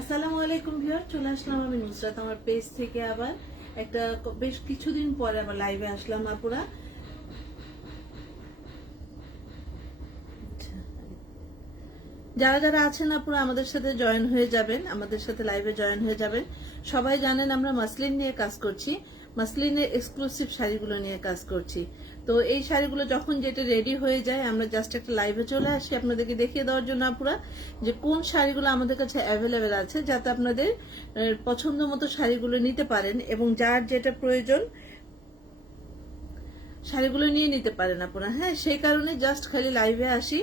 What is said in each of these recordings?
আসসালামু আলাইকুম ভিউয়ার, চলে আসলাম আমি নুসরাত আমার পেজ থেকে আবার একটা বেশ কিছুদিন পরে আবার লাইভে আসলাম আপুরা। যারা যারা আছেন আপুরা আমাদের সাথে জয়েন হয়ে যাবেন, আমাদের সাথে লাইভে জয়েন হয়ে যাবেন। সবাই জানেন আমরা মাসলিন নিয়ে কাজ করছি, মাসলিনের এক্সক্লুসিভ শাড়িগুলো নিয়ে কাজ করছি। তো এই শাড়িগুলো যখন যেটা রেডি হয়ে যায় আমরা জাস্ট একটা লাইভে চলে আসি আপনাদেরকে দেখিয়ে দেওয়ার জন্য আপুরা যে কোন শাড়িগুলো আমাদের কাছে অ্যাভেলেবেল আছে, যাতে আপনাদের পছন্দ মতো শাড়িগুলো নিতে পারেন এবং যার যেটা প্রয়োজন শাড়িগুলো নিয়ে নিতে পারেন আপনারা। হ্যাঁ, সেই কারণে জাস্ট খালি লাইভে আসি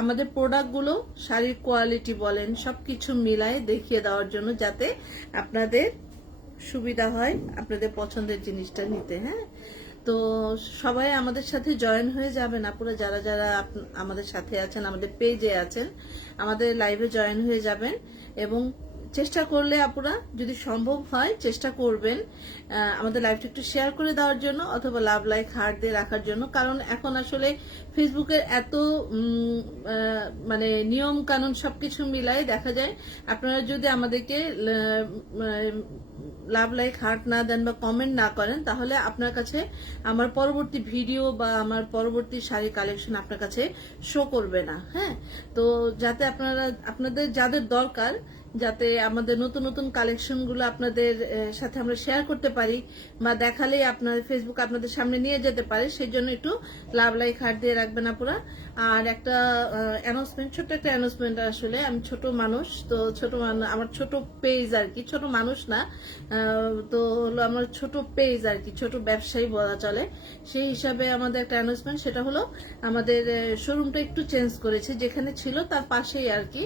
আমাদের প্রোডাক্টগুলো, শাড়ির কোয়ালিটি বলেন সবকিছু মিলায় দেখিয়ে দেওয়ার জন্য, যাতে আপনাদের সুবিধা হয় আপনাদের পছন্দের জিনিসটা নিতে। হ্যাঁ, তো সবাই আমাদের সাথে জয়েন হয়ে যাবেন আপুরা, যারা যারা আমাদের সাথে আছেন, আমাদের পেজে আছেন, আমাদের লাইভে জয়েন হয়ে যাবেন। এবং চেষ্টা করলে আপুরা যদি সম্ভব হয় চেষ্টা করবেন আমাদের লাইভটা একটু শেয়ার করে দেওয়ার জন্য, অথবা লাভ লাইক হার্ট দিয়ে রাখার জন্য। কারণ এখন আসলে ফেসবুকের এত মানে নিয়ম কানুন সবকিছু মিলাই দেখা যায় আপনারা যদি আমাদেরকে লাভ লাইক হার্ট না দেন বা কমেন্ট না করেন, তাহলে আপনার কাছে আমার পরবর্তী ভিডিও বা আমার পরবর্তী শাড়ি কালেকশন আপনার কাছে শো করবে না। হ্যাঁ, তো যাতে আপনাদের যাদের দরকার, যাতে আমাদের নতুন নতুন কালেকশনগুলো আপনাদের সাথে আমরা শেয়ার করতে পারি বা দেখালেই আপনার ফেসবুক আপনাদের সামনে নিয়ে যেতে পারে, সেই জন্য একটু লাভ লাইক হার্ট দিয়ে রাখবেন আপুরা। আর একটা অ্যানাউন্সমেন্ট, ছোট্ট একটা অ্যানাউন্সমেন্ট। আসলে আমি ছোট মানুষ, তো আমার ছোট পেজ আর কি, ছোট মানুষ না, তো হলো আমার ছোট পেজ আর কি, ছোট ব্যবসায়ী বলা চলে। সেই হিসাবে আমাদের একটা অ্যানাউন্সমেন্ট, সেটা হলো আমাদের শোরুমটা একটু চেঞ্জ করেছে, যেখানে ছিল তার পাশেই আর কি।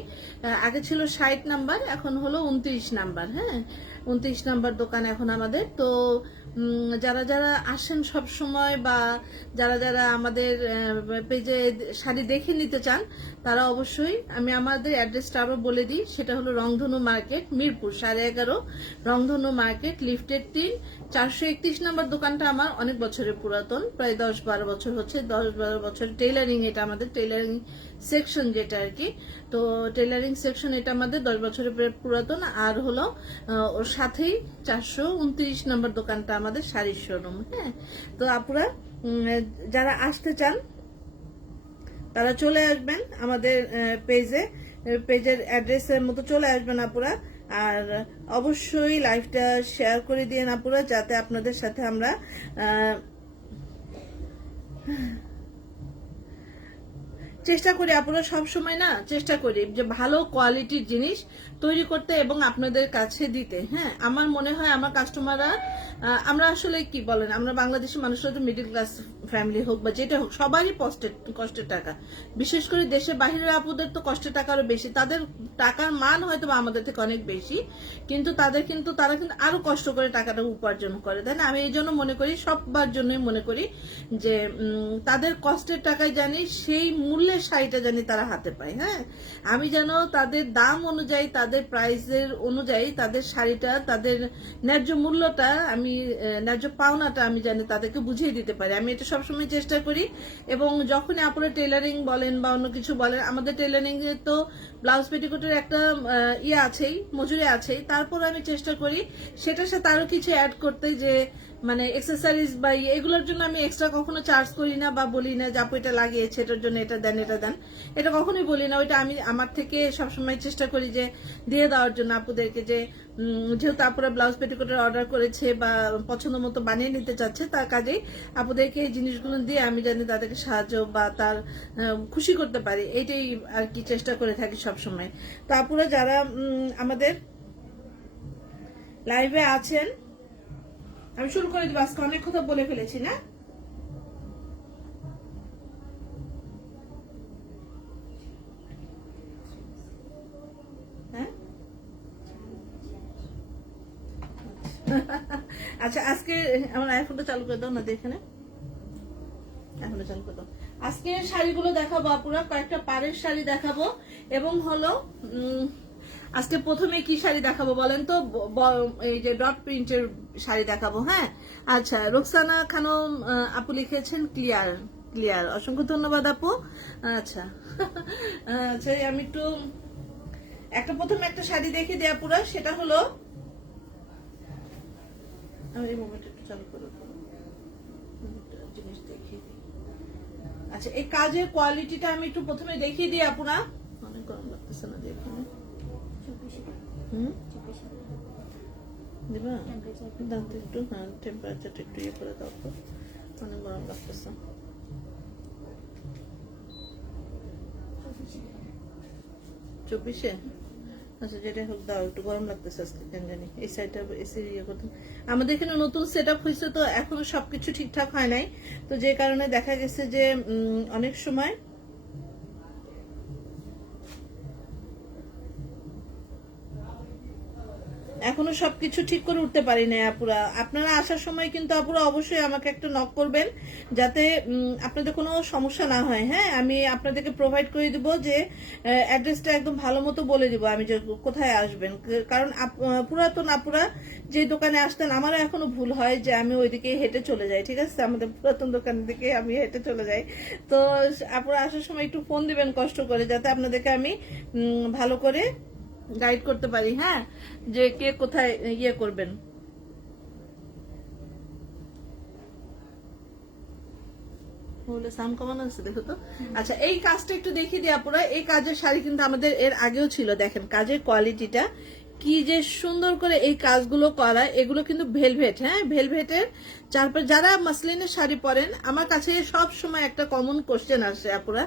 আগে ছিল 60 নাম্বার, এখন হলো 29 নাম্বার। হ্যাঁ, 29 নাম্বার দোকান এখন আমাদের। তো যারা যারা আসেন সব সময় বা যারা যারা আমাদের পেজে শাড়ি দেখে নিতে চান, তারা অবশ্যই, আমি আমাদের অ্যাড্রেসটা আরো বলে দিই, সেটা হলো রংধনু মার্কেট, মিরপুর 11.5, রংধনু মার্কেট, লিফটেড 3, 431 নম্বর দোকানটা আমার অনেক বছরের পুরাতন, প্রায় 10-12 বছর হচ্ছে, 10-12 বছর টেইলারিং, এটা আমাদের টেইলারিং সেকশন যেটা আর কি। তো টেইলারিং সেকশন এটা আমাদের 10 বছরের পুরাতন। আর হলো ওর সাথেই 429 নম্বর দোকানটা আমাদের শাড়ির শোরুম। হ্যাঁ, তো আপুরা যারা আসতে চান তারা চলে আসবেন আমাদের পেজের অ্যাড্রেসের মতো চলে আসবেন আপুরা। আর অবশ্যই লাইভটা শেয়ার করে দিন আপুরা, যাতে আপনাদের সাথে আমরা চেষ্টা করি আপুরা, সব সময় না চেষ্টা করি যে ভালো কোয়ালিটির জিনিস তৈরি করতে এবং আপনাদের কাছে দিতে। হ্যাঁ, আমার মনে হয় আমার কাস্টমাররা, আমরা আসলে কি বলেন, আমরা বাংলাদেশের মানুষরা তো মিডল ক্লাস ফ্যামিলি হোক বা যেটা হোক, সবারই কষ্টের টাকা। বিশেষ করে দেশের বাহিরের আপুদের তো কষ্টের টাকা আরো বেশি, তাদের টাকার মান হয়তো বা আমাদের থেকে অনেক বেশি, কিন্তু তারা কিন্তু আরো কষ্ট করে টাকাটা উপার্জন করে, তাই না? আমি এই জন্য মনে করি, সববার জন্যই মনে করি যে তাদের কষ্টের টাকায় জানি সেই মূল্যের শাড়িটা জানি তারা হাতে পায়। হ্যাঁ, আমি যেন তাদের দাম অনুযায়ী, তাদের প্রাইসের অনুযায়ী তাদের শাড়িটা, তাদের ন্যায্য মূল্যটা, আমি ন্যায্য পাওনাটা আমি জানি তাদেরকে বুঝিয়ে দিতে পারি। আমি এটা সবসময় চেষ্টা করি। এবং যখনই আপনারা টেলারিং বলেন বা অন্য কিছু বলেন, আমাদের টেলারিং এর তো ব্লাউজ পেটিকোটের একটা ইয়ে আছেই, মজুরি আছেই, তারপর আমি চেষ্টা করি সেটার সাথে আরো কিছু অ্যাড করতে, যে মানে এক্সেসরিজ বা এগুলোর জন্য আমি এক্সট্রা কখনো চার্জ করি না বা বলি না যে আপু এটা লাগিয়েছে এটার জন্য এটা দেন এটা দেন, এটা কখনোই বলি না। ওইটা আমি আমার থেকে সবসময় চেষ্টা করি যে দিয়ে দেওয়ার জন্য আপুদেরকে, যে যেহেতু আপুরা ব্লাউজ পেটিকোটের অর্ডার করেছে বা পছন্দ মতো বানিয়ে নিতে চাচ্ছে, তার কাজেই আপুদেরকে এই জিনিসগুলো দিয়ে আমি জানি তাদেরকে সাহায্য বা তার খুশি করতে পারি, এইটাই আর কি চেষ্টা করে থাকি সবসময়। তো আপুরা যারা আমাদের লাইভে আছেন, আমি শুরু করে দিব, আজকে অনেক কথা বলে ফেলেছি না? হ্যাঁ, আচ্ছা, আজকে আমার আইফোনটা চালু করে দাও না, এখানে এখনো চালু করে দাও। আজকে শাড়িগুলো দেখাবো আপুরা, কয়েকটা পাড়ের শাড়ি দেখাবো এবং হলো আজকে প্রথমে কি শাড়ি দেখাবো বলেন তো? এই যে ডট প্রিন্টের শাড়ি দেখাবো। হ্যাঁ, আচ্ছা, রোকসানা খানম আপু লিখেছেন ক্লিয়ার ক্লিয়ার, অসংখ্য ধন্যবাদ আপু। আচ্ছা আচ্ছা, আমি একটু প্রথমে একটা শাড়ি দেখে দেয়া পুরো, সেটা হলো, আমি এই মোবাইলটা একটু চালু করে দেবো, জিনিস দেখিয়ে দিই। আচ্ছা, এই কাজের কোয়ালিটিটা আমি একটু প্রথমে দেখিয়ে দিই আপুরা। অনেক গরম লাগতেছে না দেখে? দিবা দাঁতে একটু, হ্যাঁ টেম্পারেচারটা একটু ইয়ে করে দাও তো, অনেক গরম লাগতেছে। 24-এ? আচ্ছা যেটা হোক দাও, একটু গরম লাগতেছে আজকে কেন জানি। এই সাইডটা এসি ইয়ে করতে, আমাদের এখানে নতুন সেট আপ হয়েছে তো এখনো সবকিছু ঠিকঠাক হয় নাই, তো যে কারণে দেখা গেছে যে অনেক সময় এখনো সবকিছু ঠিক করে উঠতে পারি না আপুরা। আপনারা আসার সময় কিন্তু আপুরা অবশ্যই আমাকে একটা নক করবেন, যাতে আপনাদের কোনো সমস্যা না হয়। হ্যাঁ, আমি আপনাদেরকে প্রোভাইড করে দিব, যে অ্যাড্রেসটা একদম ভালো মতো বলে দিব আমি যে কোথায় আসবেন। কারণ পুরাতন আপুরা যে দোকানে আসতেন, আমারও এখনো ভুল হয় যে আমি ওইদিকে হেঁটে চলে যাই। ঠিক আছে, আমাদের পুরাতন দোকানের দিকে আমি হেঁটে চলে যাই। তো আপুরা আসার সময় একটু ফোন দিবেন কষ্ট করে, যাতে আপনাদেরকে আমি ভালো করে গাইড করতে পারি। হ্যাঁ, যে কে কোথায় ইয়ে করবেন। সাউন্ড কমানো আছে দেখো তো। আচ্ছা, এই কাজটা একটু দেখিয়ে দিই আপুরা। এই কাজের শাড়ি কিন্তু আমাদের এর আগেও ছিল, দেখেন কাজের কোয়ালিটিটা কি যে সুন্দর করে এই কাজগুলো করা। এগুলো কিন্তু ভেলভেট, হ্যাঁ ভেলভেটের চারপাশে। যারা মাসলিনের শাড়ি পরেন, আমার কাছে সব সময় একটা কমন কোশ্চেন আসে আপুরা,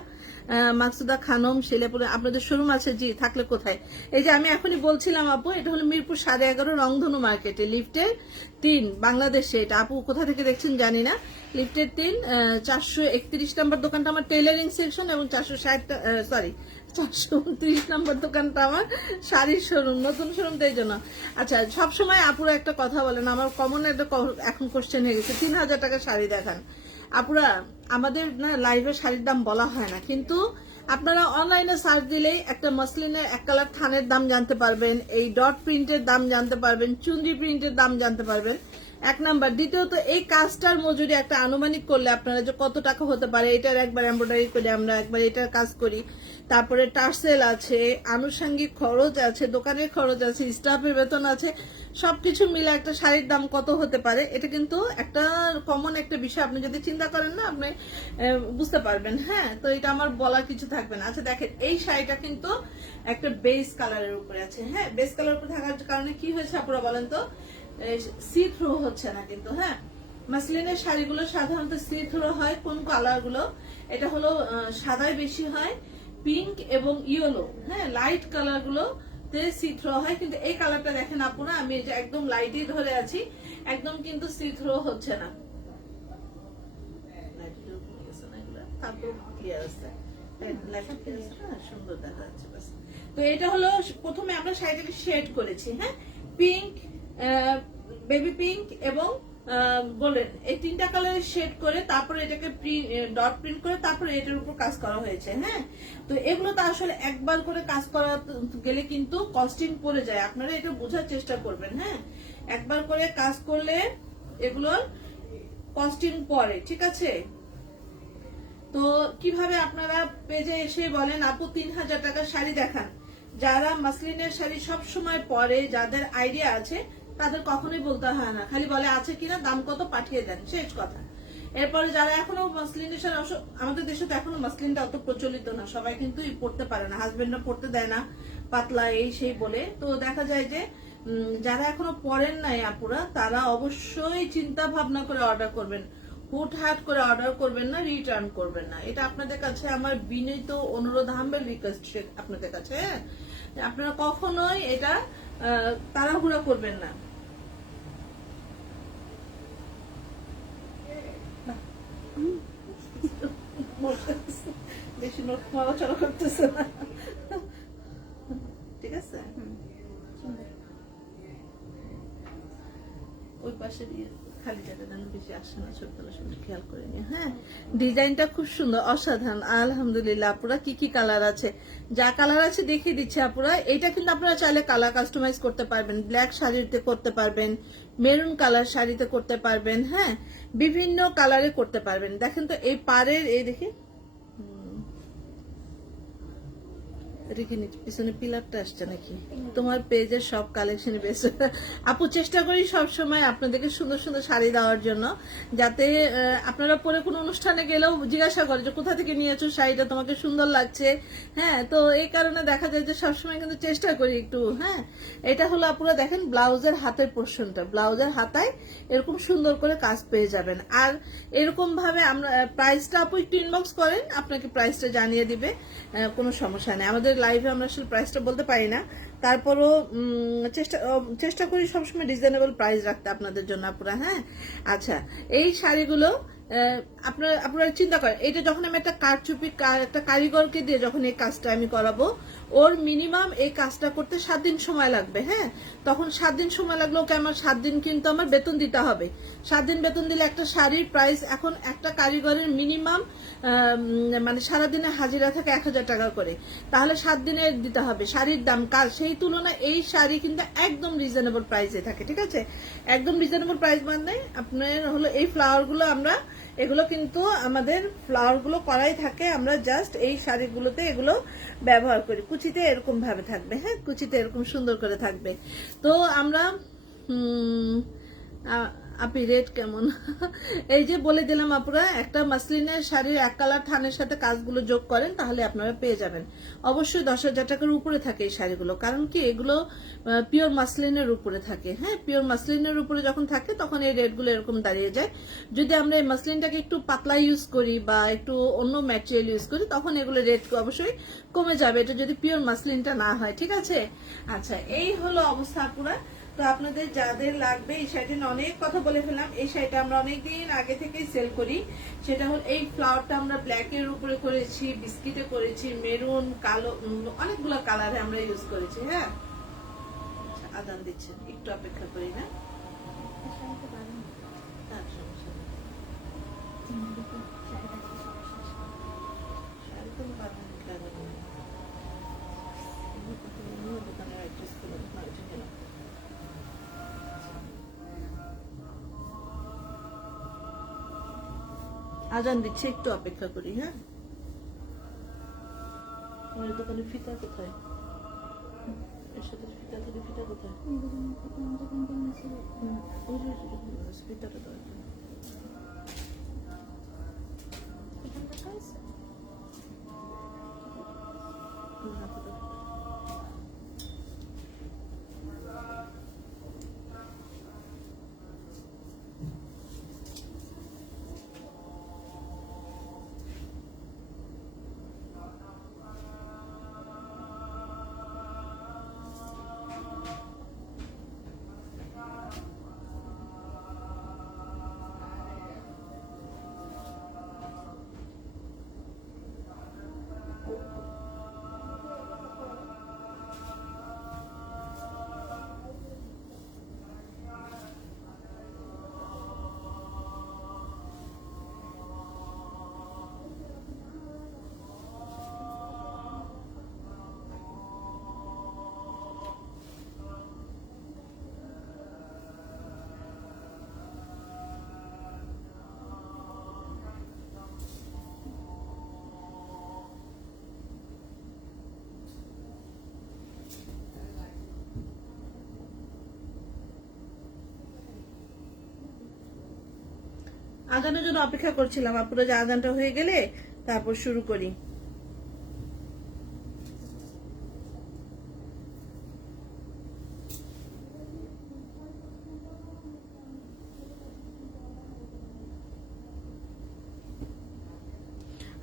মাকসুদা খানম শিলেপুরে আপনাদের শোরুম আছে? জি, থাকলে কোথায়? এই যে আমি এখনই বলছিলাম আপু, এটা হলো মিরপুর 11.5 রংধনু মার্কেটে, লিফটের 3, বাংলাদেশে। এটা আপু কোথা থেকে দেখছেন জানি না। লিফটের 3, 431 নম্বর দোকানটা আমার টেইলারিং সেকশন, এবং 429 নম্বর দোকানটা আমার শাড়ির শোরুম, নতুন শোরুম, তাই জন্য। আচ্ছা, সবসময় আপুরা একটা কথা বলেন, আমার কমন একটা এখন কোশ্চেন হয়ে গেছে, 3000 টাকা শাড়ি দেখান। আপুরা, আমাদের না লাইভে শাড়ির দাম বলা হয় না, কিন্তু আপনারা অনলাইনে সার্চ দিলেই একটা মসলিনের 1 কালার থানের দাম জানতে পারবেন, এই ডট প্রিন্টের দাম জানতে পারবেন, চুনরি প্রিন্টের দাম জানতে পারবেন। 1 নাম্বার। দ্বিতীয়ত, এই কাজটার মজুরি একটা আনুমানিক করলে আপনারা যে কত টাকা হতে পারে, এটার একবার এমব্রয়ডারি করে আমরা একবার এটার কাজ করি, তারপরে টার্সেল আছে, আনুষঙ্গিক খরচ আছে, দোকানের খরচ আছে, স্টাফের বেতন আছে, সবকিছু মিলে একটা শাড়ির দাম কত হতে পারে, এটা কিন্তু একটা কমন একটা বিষয়। আপনি যদি চিন্তা করেন না, আপনি বুঝতে পারবেন। হ্যাঁ, তো এটা আমার বলার কিছু থাকবে না। আচ্ছা দেখেন, এই শাড়িটা কিন্তু একটা বেস কালারের উপরে আছে। হ্যাঁ, বেস কালারের উপরে থাকার কারণে কি হয়েছে আপনারা বলেন তো, সি থ্রু হচ্ছে না কিন্তু। হ্যাঁ, মাসলিনের শাড়িগুলো সাধারণত সি থ্রু হয়। কোন কালার গুলো? এটা হলো সাদায় বেশি হয়, পিঙ্ক এবং ইয়েলো। হ্যাঁ, লাইট কালার গুলো সি থ্রো হয়, কিন্তু এই কালারটা দেখেন আপনারা, আমি এই যে একদম লাইটই ধরে আছি, একদম কিন্তু সি থ্রো হচ্ছে না। তারপর ক্লিয়ার আছে, সুন্দর দেখা যাচ্ছে। তো এটা হলো প্রথমে আমরা শাড়িটাকে শেড করেছি। হ্যাঁ, পিঙ্ক, বেবি পিঙ্ক এবং গোল্ডেন, এই 3টা কালারের শেড করে তারপরে এটাকে ডট প্রিন্ট করে তারপরে এটার উপর কাজ করা হয়েছে। হ্যাঁ, তো এগুলো তো আসলে একবার করে কাজ করা গেলে কিন্তু কস্টিং পড়ে যায়, আপনারা এটা বোঝার চেষ্টা করবেন। হ্যাঁ, একবার করে কাজ করলে এগুলোর কস্টিং পড়ে, ঠিক আছে? তো কিভাবে আপনারা পেজে এসে বলেন আপু 3000 টাকার শাড়ি দেখান, যারা মাসলিনের শাড়ি সব সময় পরে, যাদের আইডিয়া আছে, তাদের কখনোই বলতে হয় না, খালি বলে আছে কিনা, দাম কত, পাঠিয়ে দেন, শেষ কথা। এরপরে যারা এখনো মাসলিনের শাড়ি, আমাদের দেশে তো এখনো মাসলিনটা অত প্রচলিত না, সবাই কিন্তু পড়তে পারে না, হাজবেন্ডরা পড়তে দেয় না, পাতলা এই সেই বলে। তো দেখা যায় যে যারা এখনো পড়েন নাই আপুরা, তারা অবশ্যই চিন্তা ভাবনা করে অর্ডার করবেন, হুটহাট করে অর্ডার করবেন না, রিটার্ন করবেন না। এটা আপনাদের কাছে আমার বিনীত অনুরোধ, হাম্বেল রিকোয়েস্ট আপনাদের কাছে। আপনারা কখনোই এটা তাড়াহুড়া করবেন না। বেশি নোট নড়াচড়া করতেছে না, ঠিক আছে? ওই পাশে দিয়ে খালি জায়গা যেন বেশি আসে না, ছোটবেলা সময় খেয়াল করে নিয়ে। হ্যাঁ, ডিজাইনটা খুব সুন্দর, অসাধারণ, আলহামদুলিল্লাহ। আপুরা কি কি কালার আছে, যা কালার আছে দেখিয়ে দিচ্ছে আপুরা। এটা কিন্তু আপনারা চাইলে কালার কাস্টমাইজ করতে পারবেন, ব্ল্যাক শাড়িতে করতে পারবেন, মেরুন কালার শাড়িতে করতে পারবেন। হ্যাঁ, বিভিন্ন কালারে করতে পারবেন। দেখেন তো এই পাড়ের, এই দেখি এটা কি পিছনে পিলারটা আসছে নাকি? তোমার পেজের সব কালেকশন বেশ আপু চেষ্টা করি সব সময় আপনাদেরকে সুন্দর সুন্দর শাড়ি দেওয়ার জন্য, যাতে আপনারা পরে কোনো অনুষ্ঠানে গেলেও জিজ্ঞাসা করে যে কোথা থেকে নিয়েছো শাড়িটা, তোমাকে সুন্দর লাগছে। হ্যাঁ, তো এই কারণে দেখা যায় যে সবসময় কিন্তু চেষ্টা করি একটু। হ্যাঁ, এটা হলো আপুরা দেখেন ব্লাউজের হাতের পোর্শনটা, ব্লাউজের হাতায় এরকম সুন্দর করে কাজ পেয়ে যাবেন। আর এরকম ভাবে আমরা প্রাইসটা আপু একটু ইনবক্স করেন, আপনাকে প্রাইসটা জানিয়ে দিবে, কোনো সমস্যা নেই। আমাদের লাইভে আমরা আসলে প্রাইসটা বলতে পারি না, তারপরও চেষ্টা করি সবসময় রিজনেবল প্রাইস রাখতে আপনাদের জন্য আপুরা। হ্যাঁ, আচ্ছা, এই শাড়িগুলো আপনারা চিন্তা করেন, এটা যখন আমি একটা কারচুপি একটা কারিগরকে দিয়ে যখন এই কাজটা আমি করাবো, ওর মিনিমাম এই কাজটা করতে 7 দিন সময় লাগবে। হ্যাঁ, তখন 7 দিন সময় লাগলো, ওকে আমার 7 দিন কিন্তু আমার বেতন দিতে হবে। 7 দিন বেতন দিলে একটা শাড়ির প্রাইস এখন একটা কারিগরের মিনিমাম মানে সারাদিনে হাজিরা থাকে 1000 টাকা করে, তাহলে 7 দিনে দিতে হবে শাড়ির দাম। কাজ সেই তুলনায় এই শাড়ি কিন্তু একদম রিজনেবল প্রাইসে থাকে। ঠিক আছে, একদম রিজনেবল প্রাইস মানে আপনার হলো এই ফ্লাওয়ারগুলো আমরা এগুলো কিন্তু আমাদের ফ্লাওয়ার গুলো করাই থাকে, আমরা জাস্ট এই শাড়িগুলোতে এগুলো ব্যবহার করি। কুচিতে এরকম ভাবে থাকবে, হ্যাঁ, কুচিতে এরকম সুন্দর করে থাকবে। তো আমরা আপনি রেট কেমন এই যে বলে দিলাম আপুরা, একটা মাসলিনের শাড়ির এক কালার থানের সাথে কাজগুলো যোগ করেন তাহলে আপনারা পেয়ে যাবেন। অবশ্যই 10,000 টাকার উপরে থাকে এই শাড়িগুলো, কারণ কি এগুলো পিওর মাসলিনের উপরে থাকে। হ্যাঁ, পিওর মাসলিনের উপরে যখন থাকে তখন এই রেটগুলো এরকম দাঁড়িয়ে যায়। যদি আমরা এই মাসলিনটাকে একটু পাতলা ইউজ করি বা একটু অন্য ম্যাটেরিয়াল ইউজ করি তখন এগুলো রেট অবশ্যই কমে যাবে, এটা যদি পিওর মাসলিনটা না হয়। ঠিক আছে, আচ্ছা, এই হলো অবস্থা পুরা। তো আপনাদের যাদের লাগবে, এই শাড়িটা অনেক কথা বলে ফেললাম, এই শাড়িটা আমরা অনেকদিন আগে থেকেই সেল করি। সেটা হল এই ফ্লাওয়ারটা আমরা ব্ল্যাক এর উপরে করেছি, বিস্কিটে করেছি, মেরুন, কালো, অনেকগুলো কালারে আমরা ইউজ করেছি। হ্যাঁ, আদান দিচ্ছেন, একটু অপেক্ষা করি। না, আজান দিচ্ছে, একটু অপেক্ষা করি। হ্যাঁ, আমার দোকানে ফিতা কোথায়? এর সাথে ফিতা থেকে ফিতা কোথায়? ফিতাটা দরকার। আজানের জন্য অপেক্ষা করছিলাম, আপুরা যে আজানটা হয়ে গেলে তারপর শুরু করি।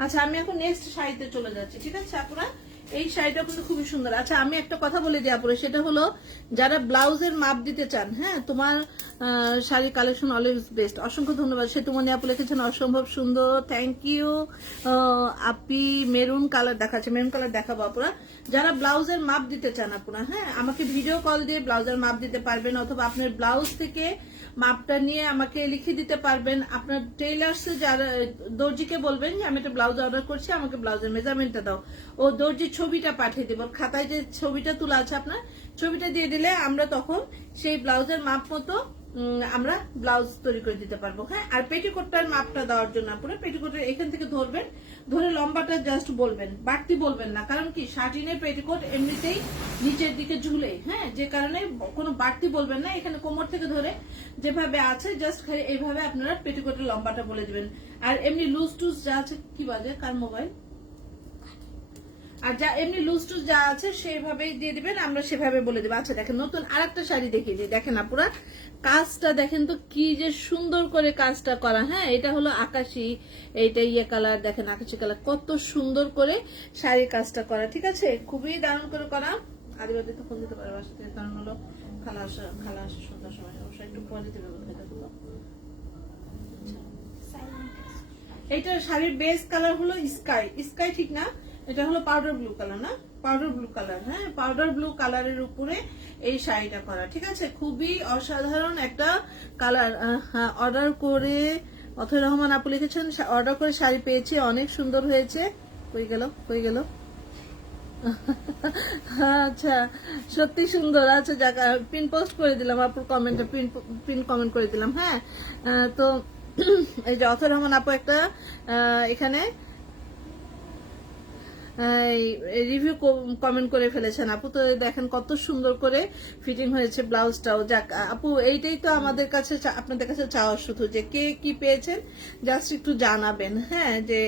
আচ্ছা, আমি এখন নেক্সট শাড়িতে চলে যাচ্ছি। ঠিক আছে আপুরা, এই শাড়িটা কিন্তু খুবই সুন্দর। আচ্ছা, আমি একটা কথা বলে দিই আপুরা, সেটা হলো যারা ব্লাউজের মাপ দিতে চান, হ্যাঁ, তোমার শাড়ি কালেকশন অলওয়েজ বেস্ট। অসংখ্য ধন্যবাদ। সেতুমণি আপু লিখেছেন অসম্ভব সুন্দর, thank you Api. Maroon colour দেখাচ্ছে, মেরুন কালার দেখাবো আপুরা। যারা ব্লাউজের মাপ দিতে চান আপুরা, হ্যাঁ, আমাকে ভিডিও কল দিয়ে ব্লাউজের মাপ দিতে পারবেন, অথবা আপনার ব্লাউজ থেকে মাপটা নিয়ে আমাকে লিখে দিতে পারবেন। আপনার টেইলার্স যারা দর্জিকে বলবেন যে আমি একটা ব্লাউজ অর্ডার করছি, আমাকে ব্লাউজের মেজারমেন্টটা দাও, ও দর্জির ছবিটা পাঠিয়ে দেব। খাতায় যে ছবিটা তোলা আছে আপনার, ছবিটা দিয়ে দিলে আমরা তখন সেই ব্লাউজের মাপ মতো আমরা ব্লাউজ তৈরি করে দিতে পারবো। হ্যাঁ, আর পেটিকোটটার মাপটা দেওয়ার জন্য আপনারা পেটিকোটের এখান থেকে ধরবেন, ধরে লম্বাটা জাস্ট বলবেন, বাড়তি বলবেন না। কারণ কি শার্টিনের পেটিকোট এমনিতেই নিচের দিকে ঝুলে, হ্যাঁ, যে কারণে কোনো বাড়তি বলবেন না। এখানে কোমর থেকে ধরে যেভাবে আছে জাস্ট খালি এইভাবে আপনারা পেটিকোটের লম্বাটা বলে দিবেন। আর এমনি লুজ টুজ যা আছে, কি বাজে কার মোবাইল, আর যা এমনি লুজ টুজ যা আছে সেভাবেই দিয়ে দিবেন, আমরা সেভাবে বলে দেবো। আচ্ছা দেখেন, নতুন আরেকটা শাড়ি দেখিয়ে দিই। দেখেন আপুরা, কাজটা দেখেন তো কি যে সুন্দর করে কাজটা করা। হ্যাঁ, এটা হলো আকাশি, এইটা ইয়ে কালার, দেখেন আকাশি কালার, কত সুন্দর করে শাড়ির কাজটা করা। ঠিক আছে, খুবই দারুণ করে করা। আদিবাদি তো ফোন দিতে পারে বাসা থেকে, কারণ হলো খালা আসা সন্ধ্যার সময়, অবশ্যই একটু পরে দেবে বোধহয়। এইটার শাড়ির বেস কালার হলো স্কাই, স্কাই ঠিক না, এটা হলো পাউডার ব্লু কালার, না পাউডার ব্লু কালার। হ্যাঁ, পাউডার ব্লু কালারের উপরে এই শাড়িটা করা। ঠিক আছে, খুবই অসাধারণ একটা কালার। অর্ডার করে অথয় রহমান আপু লিখেছেন, অর্ডার করে শাড়ি পেয়েছি, অনেক সুন্দর হয়েছে। কই গেল আচ্ছা, সত্যি সুন্দর। আচ্ছা যাক, পিন পোস্ট করে দিলাম আপুর কমেন্টে, পিন কমেন্ট করে দিলাম। হ্যাঁ, তো এই যে অথয় রহমান আপু একটা এখানে রিভিউ কমেন্ট করে ফেলেছেন আপু। তো দেখেন কত সুন্দর করে ফিটিং হয়েছে ব্লাউজটাও। যাক আপু, এইটাই তো আমাদের কাছে, আপনাদের কাছে চাওয়া শুধু যে কে কি পেয়েছেন জাস্ট একটু জানাবেন। হ্যাঁ, যে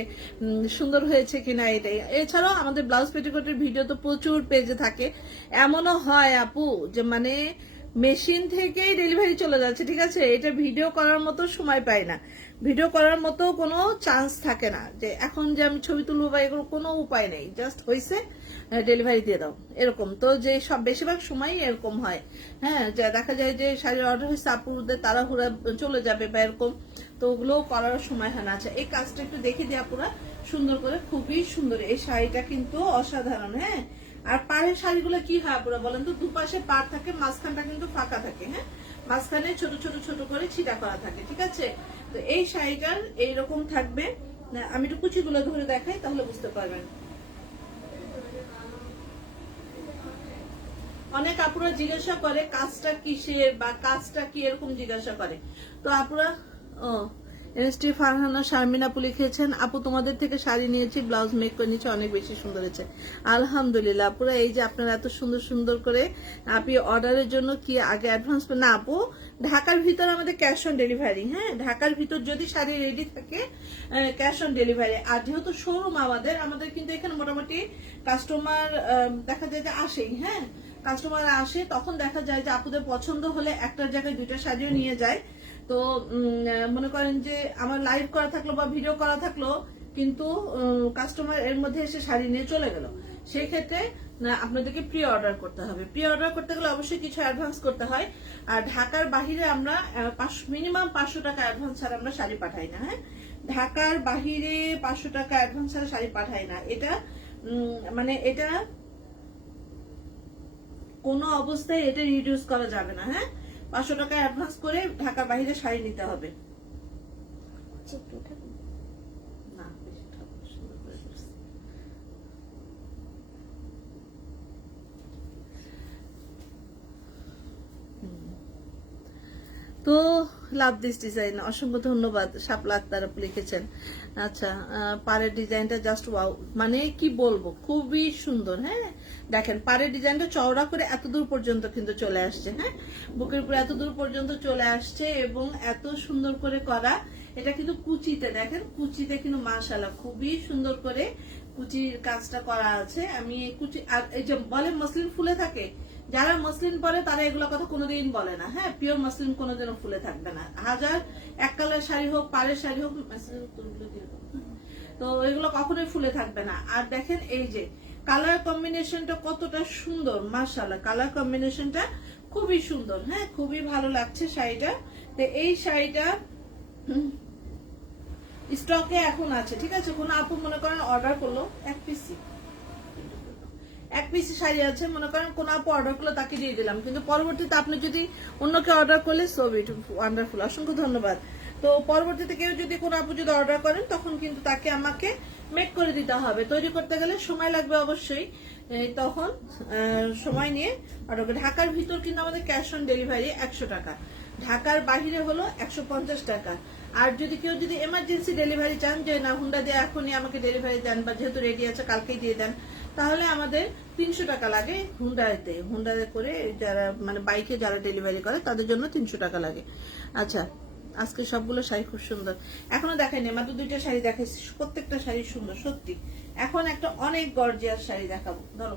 সুন্দর হয়েছে কিনা এটাই। এছাড়াও আমাদের ব্লাউজ পেটিকোটের ভিডিও তো প্রচুর পেজে থাকে। এমনও হয় আপু যে মানে মেশিন থেকেই ডেলিভারি চলে যাচ্ছে। ঠিক আছে, এটা ভিডিও করার মতো সময় পাই না, ভিডিও করার মতো কোনো চান্স থাকে না, যে এখন যে আমি ছবি তুলবো বা এগুলো কোনো উপায় নেই, জাস্ট হয়েছে ডেলিভারি দিয়ে দাও এরকম। তো যে সব বেশিরভাগ সময়ই এরকম হয়। হ্যাঁ, যা দেখা যায় যে শাড়ির অর্ডার হয়েছে, আপুদের তাড়াহুড়া চলে যাবে বা এরকম, তো ওগুলো করার সময় হয় না। আচ্ছা, এই কাজটা একটু দেখে দিই আপুরা সুন্দর করে, খুবই সুন্দর এই শাড়িটা কিন্তু অসাধারণ। হ্যাঁ, আর পাড়ের শাড়িগুলো কি হয় আপুরা বলেন তো, দুপাশে পাড় থাকে, মাঝখানটা কিন্তু ফাঁকা থাকে। হ্যাঁ, মাঝখানে ছোট ছোট ছোট করে ছিটা করা থাকে। ঠিক আছে, তো এই শাড়িটার এইরকম থাকবে। আমি একটু কুচিগুলো ধরে দেখাই, তাহলে বুঝতে পারবেন। অনেক আপুরা জিজ্ঞাসা করে কাজটা কিসের বা কাজটা কি, এরকম জিজ্ঞাসা করে। তো আপুরা, ও এনএসটি ফারহানা শারমিন আপু লিখেছেন, আপু তোমাদের থেকে শাড়ি নিয়েছি, ব্লাউজ মেক করে নিয়েছি, অনেক বেশি সুন্দর হয়েছে। আলহামদুলিল্লাহ আপুরা, এই যে আপনারা এত সুন্দর সুন্দর করে আপনি অর্ডারের জন্য কি আগে অ্যাডভান্স না আপু, ঢাকার ভিতর আমাদের ক্যাশ অন ডেলিভারি। হ্যাঁ, ঢাকার ভিতর যদি শাড়ি রেডি থাকে ক্যাশ অন ডেলিভারি। আর যেহেতু শোরুম আমাদের কিন্তু এখানে মোটামুটি কাস্টমার দেখা যায় যে আসেই। হ্যাঁ, কাস্টমার আসে, তখন দেখা যায় যে আপুদের পছন্দ হলে একটার জায়গায় দুইটা শাড়িও নিয়ে যায়। তো মনে করেন যে আমার লাইভ করা থাকলো বা ভিডিও করা থাকলো, কিন্তু কাস্টমার এর মধ্যে এসে শাড়ি নিয়ে চলে গেল, সেই ক্ষেত্রে আপনাদেরকে প্রি অর্ডার করতে হবে। প্রি অর্ডার করতে গেলে অবশ্যই কিছু অ্যাডভান্স করতে হয়। আর ঢাকার বাহিরে আমরা মিনিমাম 500 টাকা অ্যাডভান্স ছাড়া আমরা শাড়ি পাঠাই না। হ্যাঁ, ঢাকার বাহিরে 500 টাকা অ্যাডভান্স ছাড়া শাড়ি পাঠাই না। এটা মানে এটা কোনো অবস্থায় এটা রিডিউস করা যাবে না। হ্যাঁ, 500 টাকা অ্যাডভান্স করে ঢাকার বাইরে শাড়ি নিতে হবে। না, তো লাভ দিস ডিজাইন, অসংখ্য ধন্যবাদ। শাপলা আক্তার আপু লিখেছেন। আচ্ছা, পাড়ের ডিজাইনটা জাস্ট ওয়াও, মানে কি বলবো, খুবই সুন্দর। হ্যাঁ, দেখেন পাড়ের ডিজাইনটা চওড়া করে এত দূর পর্যন্ত কিন্তু চলে আসছে। হ্যাঁ, বুকের উপরে এত দূর পর্যন্ত চলে আসছে এবং এত সুন্দর করে করা। এটা কিন্তু কুচিতে, দেখেন কুচিতে কিন্তু মাশাআল্লাহ খুবই সুন্দর করে কুচির কাজটা করা আছে। আমি কুচি, আর এই যে বলে মসলিন ফুলে থাকে, যারা মসলিন পরে তারা এগুলো কথা কোনোদিন বলে না। হ্যাঁ, পিওর মসলিন কোনোদিনও ফুলে থাকবে না, হাজার এক কালার শাড়ি হোক, পাড়ের শাড়ি হোক, তো এগুলো কখনোই ফুলে থাকবে না। আর দেখেন এই যে কালার কম্বিনেশনটা কতটা সুন্দর, মাশাআল্লাহ কালার কম্বিনেশনটা খুবই সুন্দর। হ্যাঁ, খুবই ভালো লাগছে শাড়িটা। তো এই শাড়িটা স্টকে এখন আছে। ঠিক আছে, কোন আপু মনে করেন অর্ডার করলো, এক পিস শাড়ি আছে, মনে করেন কোন আপু অর্ডার করলো, তাকে দিয়ে দিলাম, কিন্তু পরবর্তীতে আপনি যদি অন্যকে অর্ডার করলে সো বিউটিফুল, ওয়ান্ডারফুল, অসংখ্য ধন্যবাদ। তো পরবর্তীতে কেউ যদি কোন আপু যদি অর্ডার করেন, তখন কিন্তু তাকে আমাকে মেক করে দিতে হবে। তৈরি করতে গেলে সময় লাগবে অবশ্যই, তখন সময় নিয়ে অর্ডার করে। ঢাকার ভিতর কিন্তু আমাদের ক্যাশ অন ডেলিভারি 100 টাকা। ঢাকার বাহিরে হলো 150 টাকা। আর যদি কেউ যদি এমার্জেন্সি ডেলিভারি চান, যে না হুন্ডা দিয়ে এখনই আমাকে ডেলিভারি দেন বা যেহেতু রেডি আছে কালকেই দিয়ে দেন, তাহলে আমাদের 300 টাকা লাগে হুন্ডাতে করে যারা মানে বাইকে যারা ডেলিভারি করে তাদের জন্য 300 টাকা লাগে। আচ্ছা, আজকে সবগুলো শাড়ি খুব সুন্দর। এখনো দেখাইনি, মাত্র 2টা শাড়ি দেখাইছি, প্রত্যেকটা শাড়ি সুন্দর সত্যি। এখন একটা অনেক গর্জিয়াস শাড়ি দেখাবো, ধরো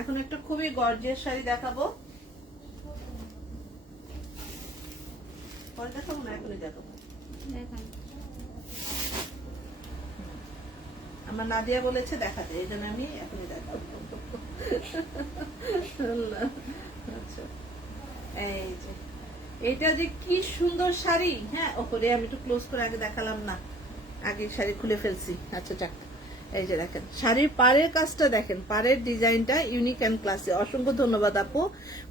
এখন একটা খুবই গর্জিয়াস শাড়ি দেখাবো। পরে দেখাবো না, এখনই দেখাবো। আমার নাদিয়া বলেছে দেখাতে, এই জন্য আমি এখনই দেখাবো। আচ্ছা, এই যে এটা যে কি সুন্দর শাড়ি। হ্যাঁ, ওপরে আমি একটু ক্লোজ করে আগে দেখালাম না, আগে শাড়ি খুলে ফেলছি। আচ্ছা যাক, এই যে দেখেন শাড়ির পাড়ের কাজটা দেখেন, পাড়ের ডিজাইনটা ইউনিক অ্যান্ড ক্লাসি। অসংখ্য ধন্যবাদ আপু,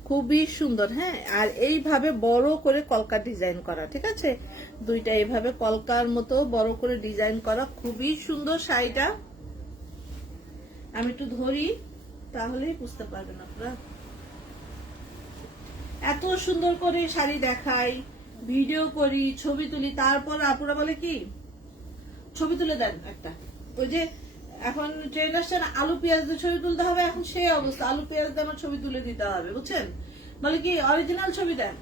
খুবই সুন্দর। হ্যাঁ, আর এইভাবে বড় করে কলকার ডিজাইন করা, ঠিক আছে, দুইটা এইভাবে কলকার মতো বড় করে ডিজাইন করা, খুবই সুন্দর শাড়িটা। আমি একটু ধরি তাহলেই বুঝতে পারবেন আপনারা। এত সুন্দর করে শাড়ি দেখাই, ভিডিও করি, ছবি তুলি, তারপর আপুরা বলে কি ছবি তুলে দেন একটা। ওই যে এখন ট্রেন আসছে না, আলু পেঁয়াজ দিয়ে ছবি তুলতে হবে, এখন সেই অবস্থা, আলু পেঁয়াজ দিয়ে আমার ছবি তুলে দিতে হবে, বুঝছেন? বলে কি অরিজিনাল ছবি দেন।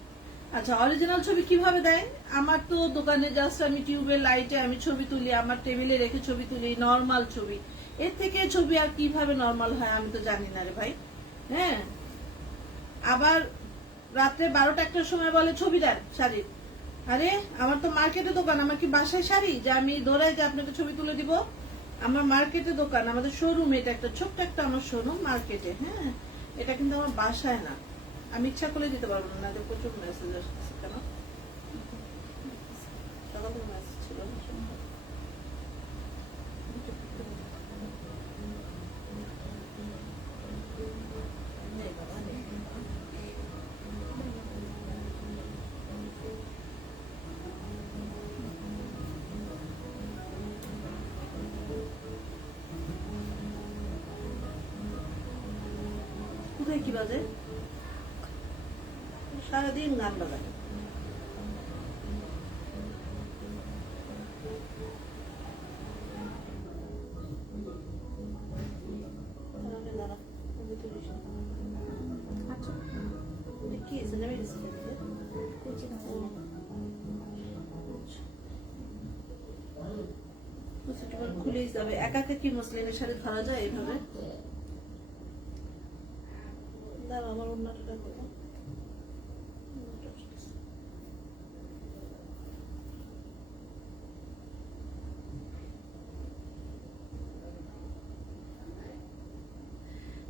আচ্ছা, অরিজিনাল ছবি কিভাবে দেয়? আমার তো দোকানে জাস্ট আমি টিউবের লাইটে আমি ছবি তুলি, আমার টেবিলে রেখে ছবি তুলি, নর্মাল ছবি। এর থেকে ছবি আর কিভাবে নর্মাল হয় আমি তো জানি না রে ভাই। হ্যাঁ, আবার রাত্রে 12টা 1টার সময় বলে ছবি দেন শাড়ির। আরে আমার তো মার্কেটে দোকান, আমার কি বাসায় শাড়ি যে আমি দৌড়াই যে আপনাকে ছবি তুলে দিব? আমার মার্কেটে দোকান, আমাদের শোরুম, এটা একটা ছোট্ট একটা আমার শোরুম মার্কেটে। হ্যাঁ, এটা কিন্তু আমার বাসায় না। আমি ইচ্ছা করে দিতে পারবো না, প্রচুর মেসেজ আসছে। কেন মেসেজ ছিল? কি বাজে? সারাদিন গান বাজায়। খুলেই যাবে। একা একা কি মুসলিমের শাড়ি ধরা যায় এইভাবে? আমার অন্যটা করবো।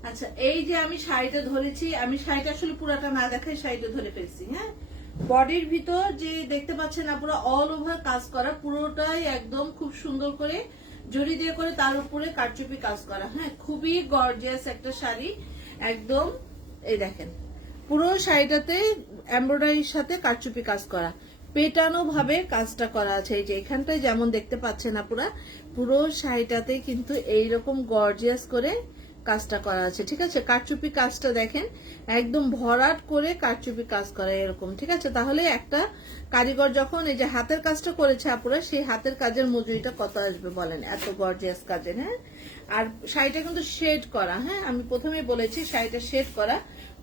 আচ্ছা, এই যে আমি শাড়িটা ধরেছি, আমি শাড়িটা আসলে পুরাটা না দেখাই শাড়িটা ধরে ফেলছি। হ্যাঁ, বডির ভিতর যে দেখতে পাচ্ছেন না, পুরো অল ওভার কাজ করা, পুরোটাই একদম খুব সুন্দর করে জড়ি দিয়ে করে তার উপরে কারচুপি কাজ করা। হ্যাঁ, খুবই গর্জিয়াস একটা শাড়ি একদম। এই দেখেন পুরো শাড়িটাতে এমব্রয়ডারির সাথে কারচুপি কাজ করা, পেটানো ভাবে কাজটা করা আছে। এই যে এখানটায় যেমন দেখতে পাচ্ছেন আপনারা, পুরো শাড়িটাতে কিন্তু এইরকম গর্জিয়াস করে কাজটা করা আছে, ঠিক আছে। কারচুপি কাজটা দেখেন একদম ভরাট করে কারচুপি কাজ করা এরকম, ঠিক আছে। তাহলে একটা কারিগর যখন এই যে হাতের কাজটা করেছে আপুরা, সেই হাতের কাজের মজুরিটা কত আসবে বলেন, এত গর্জিয়াস কাজের। হ্যাঁ, আর শাড়িটা কিন্তু শেড করা। হ্যাঁ, আমি প্রথমে বলেছি শাড়িটা শেড করা,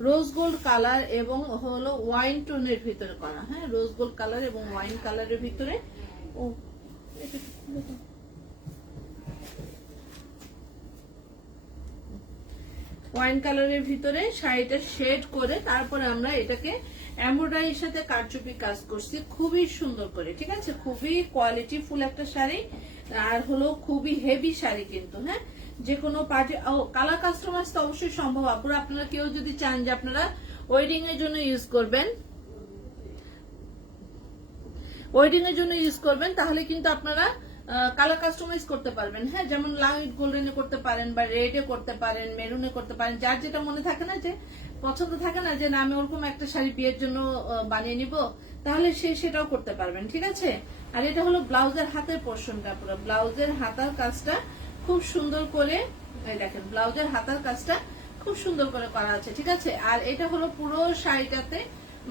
রোজ গোল্ড কালার এবং হলো ওয়াইন টোনের ভিতরে করা। হ্যাঁ, রোজ গোল্ড কালার এবং ওয়াইন কালারের ভিতরে। ও ওয়াইন কালারের ভিতরে শাড়িটা শেড করে তারপরে আমরা এটাকে এমব্রয়ডারির সাথে কারচুপি কাজ করছি খুবই সুন্দর করে, ঠিক আছে। খুবই কোয়ালিটি ফুল একটা শাড়ি, আর হলো খুবই হেভি শাড়ি কিন্তু। হ্যাঁ, যে কোনো পার্টি কালার কাস্টমাইজ তো অবশ্যই সম্ভব আপুরা। আপনারা কেউ যদি চান যে আপনারা ওয়েডিং এর জন্য ইউজ করবেন, তাহলে কিন্তু আপনারা কালার কাস্টমাইজ করতে পারবেন। হ্যাঁ, যেমন লাইট গোল্ডেনে করতে পারেন বা রেডে করতে পারেন, মেরুনে করতে পারেন, যার যেটা মনে থাকে না, যে পছন্দ থাকে না যে না আমি ওরকম একটা শাড়ি বিয়ের জন্য বানিয়ে নিব, তাহলে সেটাও করতে পারবেন, ঠিক আছে। আর এটা হলো ব্লাউজের হাতের পোর্শনটা, পুরো ব্লাউজের হাতার কাজটা খুব সুন্দর করে, এই দেখেন ব্লাউজের হাতার কাজটা খুব সুন্দর করে করা আছে, ঠিক আছে। আর এটা হলো পুরো শাড়িটাতে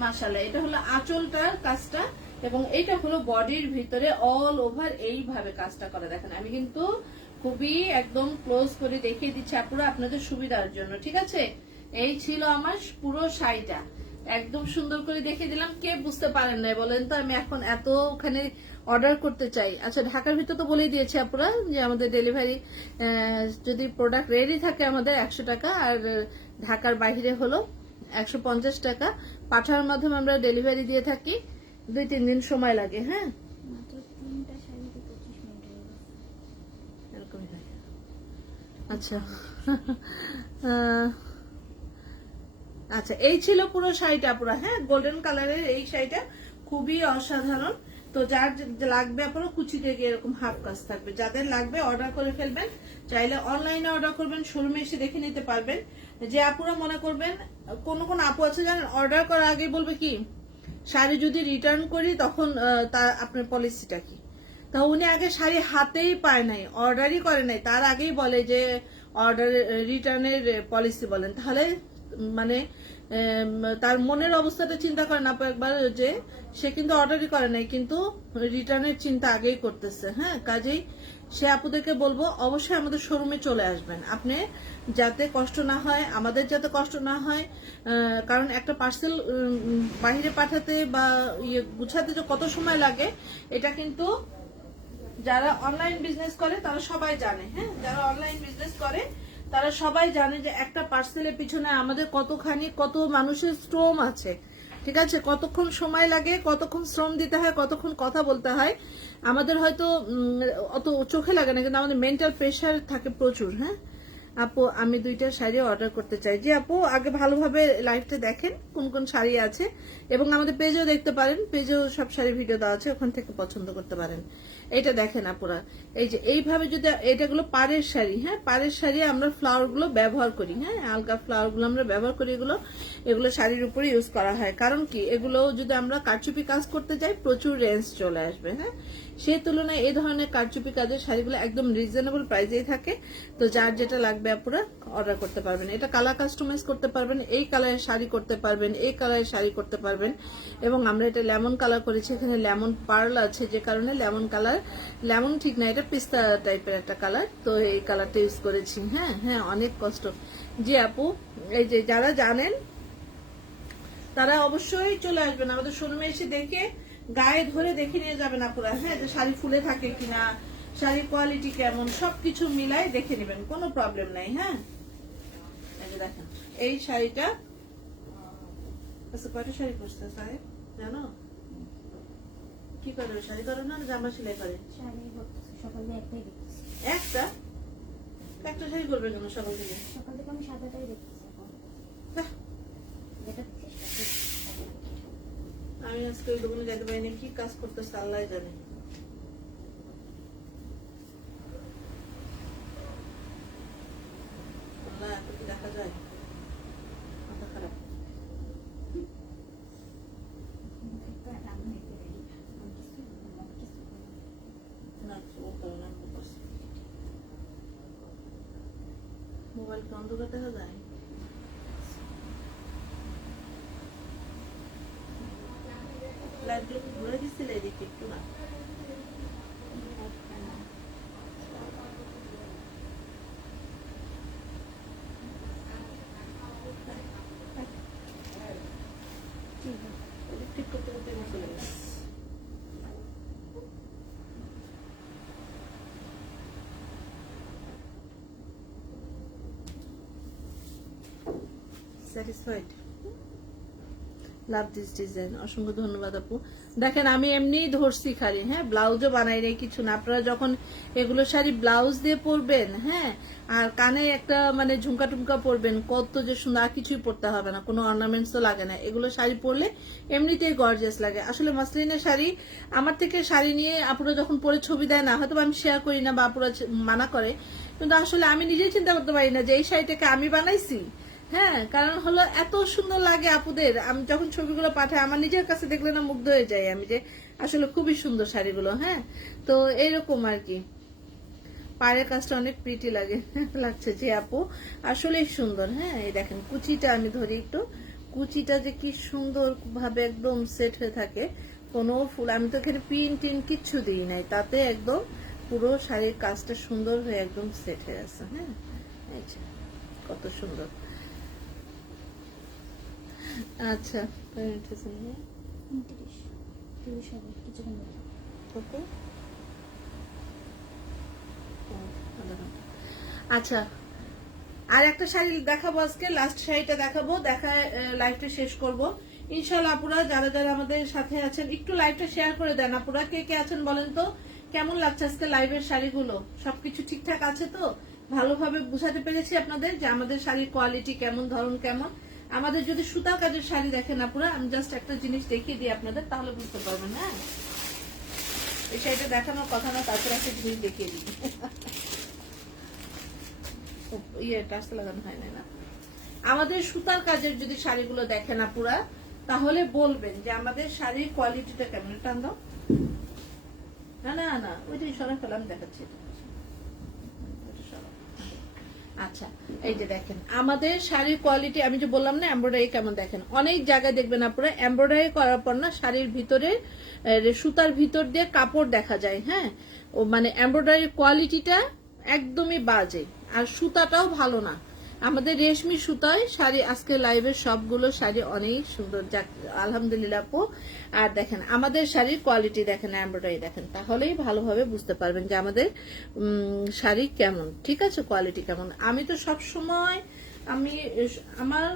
মাশাআল্লাহ। এটা হলো আঁচলটার কাজটা এবং এটা হলো বডির ভিতরে অল ওভার এইভাবে কাজটা করে। দেখেন আমি কিন্তু খুবই একদম ক্লোজ করে দেখিয়ে দিচ্ছি আপুরা আপনাদের সুবিধার জন্য, ঠিক আছে? এই ছিল আমার পুরো শাড়িটা, একদম সুন্দর করে দেখিয়ে দিলাম। কে বুঝতে পারেন না বলেন তো? আমি এখন এত ওখানে অর্ডার করতে চাই। আচ্ছা, ঢাকার ভিতর তো বলেই দিয়েছি আপুরা যে আমাদের ডেলিভারি যদি প্রোডাক্ট রেডি থাকে আমাদের 100 টাকা, আর ঢাকার বাইরে হলো 150 টাকা। পাঠানোর মাধ্যমে আমরা ডেলিভারি দিয়ে থাকি, 2-3 দিন সময় লাগে। হ্যাঁ, এরকমই হয়। আচ্ছা আচ্ছা, এই ছিল পুরো শাড়িটা পুরো। হ্যাঁ, গোল্ডেন কালারের এই শাড়িটা খুবই অসাধারণ। তো যার লাগবে আপনারা কুচি থেকে এরকম হাফ কাজ থাকবে, যাদের লাগবে অর্ডার করে ফেলবেন। চাইলে অনলাইনে অর্ডার করবেন, শোরুমে এসে দেখে নিতে পারবেন। যে আপুরা মনে করবেন, কোন কোন আপু আছে জানেন, অর্ডার করার আগে বলবে কি শাড়ি যদি রিটার্ন করি তখন তার আপনার পলিসিটা কি। তা উনি আগে শাড়ি হাতেই পায় নাই, অর্ডারই করে নাই, তার আগেই বলে যে অর্ডার রিটার্নের পলিসি বলেন। তাহলে মানে তার মনের অবস্থাটা চিন্তা করেন আপু একবার, যে সে কিন্তু অর্ডারই করে নাই কিন্তু রিটার্নের চিন্তা আগেই করতেছে। হ্যাঁ, কাজেই সে আপুদেরকে বলবো অবশ্যই আমাদের শোরুমে চলে আসবেন, আপনি যাতে কষ্ট না হয়, আমাদের যাতে কষ্ট না হয়। কারণ একটা পার্সেল বাইরে পাঠাতে বা গুছাতে যে কত সময় লাগে এটা কিন্তু যারা অনলাইন বিজনেস করে তারা সবাই জানে। হ্যাঁ, যারা অনলাইন বিজনেস করে তারা সবাই জানে যে একটা পার্সেলের পিছনে আমাদের কত মানুষের শ্রম আছে, ঠিক আছে? কতক্ষণ সময় লাগে, কতক্ষণ শ্রম দিতে হয়, কতক্ষণ কথা বলতে হয়। আমাদের হয়তো অত চোখে লাগে না, কিন্তু আমাদের মেন্টাল প্রেশার থাকে প্রচুর। হ্যাঁ আপু, আমি 2টা শাড়ি অর্ডার করতে চাই। যে আপু আগে ভালোভাবে লাইভটা দেখেন কোন কোন শাড়ি আছে, এবং আমাদের পেজেও দেখতে পারেন, পেজেও সব শাড়ি ভিডিও দেওয়া আছে, ওখান থেকে পছন্দ করতে পারেন। এটা দেখেন আপুরা, এই যে এইভাবে যদি এটাগুলো পাড়ের শাড়ি। হ্যাঁ, পাড়ের শাড়ি আমরা ফ্লাওয়ার গুলো ব্যবহার করি। হ্যাঁ, আলগা ফ্লাওয়ার গুলো আমরা ব্যবহার করি, এগুলো শাড়ির উপরে ইউজ করা হয়। কারণ কি, এগুলো যদি আমরা কারচুপি কাজ করতে যাই প্রচুর রেঞ্জ চলে আসবে। হ্যাঁ, সেই তুলনায় এই ধরনের কারচুপি কাজের শাড়িগুলো একদম রিজনেবল প্রাইসেই থাকে। তো যার যেটা লাগবে আপুরা অর্ডার করতে পারবেন। এটা কালার কাস্টমাইজ করতে পারবেন, এই কালারের শাড়ি করতে পারবেন, এই কালারের শাড়ি করতে পারবেন। এবং আমরা এটা লেমন কালার করেছি, এখানে লেমন পার্ল আছে, যে কারণে লেমন কালার, লেমন ঠিক না, এটা পিস্তা টাইপের একটা কালার, তো এই কালারটা ইউজ করেছি। হ্যাঁ হ্যাঁ, অনেক কষ্ট। জি আপু, এই যে যারা জানেন তারা অবশ্যই চলে আসবেন আমাদের শোরুমে, এসে দেখে গায়ে ধরে দেখে নিয়ে যাবেন আপুরা। হ্যাঁ, যে শাড়ি ফুলে থাকে কিনা, শাড়ির কোয়ালিটি কেমন, সবকিছু মিলাই দেখে নেবেন, কোনো প্রবলেম নাই। হ্যাঁ, এই যে দেখেন এই শাড়িটা কয়টা শাড়ি করছে সাহেব জানো? কি করে শাড়ি করে না, জামা সেলাই করে? একটা একটা শাড়ি করবে কেন সকাল থেকে? সকাল থেকে আমি সাদাটাই দেখতেছি। আমি আজকে ওই দোকানে যেতে পারিনি, কি কাজ করতেছে আল্লাহ জানে। আল্লাহ, এত কি দেখা যায়? মাথা খারাপ। মোবাইল বন্ধ করে দেখা যায়? লাইটগুলো ঘুরে দিচ্ছিলে এদিকে একটু না? ঠিক করতে করতে চলে গেছে। স্যাটিসফাইড? লাভ দিস ডিজাইন, অসংখ্য ধন্যবাদ আপু। দেখেন আমি এমনিই ধরছি খালি, হ্যাঁ, ব্লাউজও বানাই নেই কিছু না। আপনারা যখন এগুলো শাড়ি ব্লাউজ দিয়ে পরবেন, হ্যাঁ, আর কানে একটা মানে ঝুমকা টুমকা পরবেন, কত যে সুন্দর, আর কিছুই পরতে হবে না, কোনো অর্নামেন্টস তো লাগে না। এগুলো শাড়ি পরলে এমনিতেই গর্জিয়াস লাগে। আসলে মসলিনের শাড়ি আমার থেকে শাড়ি নিয়ে আপুরা যখন পরে ছবি দেয় না, হয়তো আমি শেয়ার করি না বা আপুরা মানা করে, কিন্তু আসলে আমি নিজেই চিন্তা করতে পারি না যে এই শাড়িটাকে আমি বানাইছি। হ্যাঁ, কারণ হলো এত সুন্দর লাগে আপুদের, আমি যখন ছবিগুলো পাঠাই আমার নিজের কাছে দেখলে না মুগ্ধ হয়ে যাই আমি, যে আসলে খুবই সুন্দর শাড়িগুলো। হ্যাঁ, তো এইরকম আর কি, পাড়ের কাজটা অনেক প্রিটি লাগছে। যে আপু আসলেই সুন্দর। হ্যাঁ, এই দেখেন কুচিটা আমি ধরি একটু, কুচিটা যে কি সুন্দর ভাবে একদম সেট হয়ে থাকে, কোনো ফুল, আমি তো এখানে পিন টিন কিচ্ছু দিই নাই, তাতে একদম পুরো শাড়ির কাজটা সুন্দর হয়ে একদম সেট হয়ে আছে। হ্যাঁ, এই যে কত সুন্দর। আচ্ছা, 29, 30 হবে কিছুক্ষণ পরে। কত? আচ্ছা, আর একটা শাড়ি দেখাবো আজকে, লাস্ট শাড়িটা দেখাবো, লাইভটা শেষ করব ইনশাআল্লাহ। আপুরা যারা যারা আমাদের সাথে আছেন একটু লাইভটা শেয়ার করে দেন। আপুরা কে কে আছেন বলেন তো, কেমন লাগছে আজকে লাইভের শাড়িগুলো? সবকিছু ঠিকঠাক আছে তো? ভালোভাবে বুঝাতে পেরেছি আপনাদের যে আমাদের শাড়ির কোয়ালিটি কেমন, ধরন কেমন? আমাদের যদি সুতার কাজের শাড়ি দেখেন আপুরা, আমি জাস্ট একটা জিনিস দেখিয়ে দিই আপনাদের, তাহলে বুঝতে পারবেন। হ্যাঁ, এই শাড়িটা দেখানোর কথা না, তারপরে একটা জিনিস দেখিয়ে দিই। টাচটা লাগানো হয় না। আমাদের সুতার কাজের যদি শাড়িগুলো দেখেন আপুরা, তাহলে বলবেন যে আমাদের শাড়ির কোয়ালিটিটা কেমন। টান দাও, না না না, ওইটাই সরাই ফেলাম, দেখাচ্ছি। আচ্ছা, এই যে দেখেন আমাদের শাড়ির কোয়ালিটি, আমি যে বললাম না এমব্রয়ডারি কেমন, দেখেন অনেক জায়গায় দেখবেন আপনারা এমব্রয়ডারি করার পর না শাড়ির ভিতরে সুতার ভিতর দিয়ে কাপড় দেখা যায়। হ্যাঁ, ও মানে এমব্রয়ডারি কোয়ালিটিটা একদমই বাজে, আর সুতাটাও ভালো না। আমাদের রেশমি সুতায় শাড়ি, আজকে লাইভের সবগুলো শাড়ি অনেক সুন্দর, যাক আলহামদুলিল্লাহ আপু। আর দেখেন আমাদের শাড়ির কোয়ালিটি দেখেন, এমব্রয়ডারি দেখেন, তাহলেই ভালোভাবে বুঝতে পারবেন যে আমাদের শাড়ি কেমন, ঠিক আছে, কোয়ালিটি কেমন। আমি তো সব সময়, আমার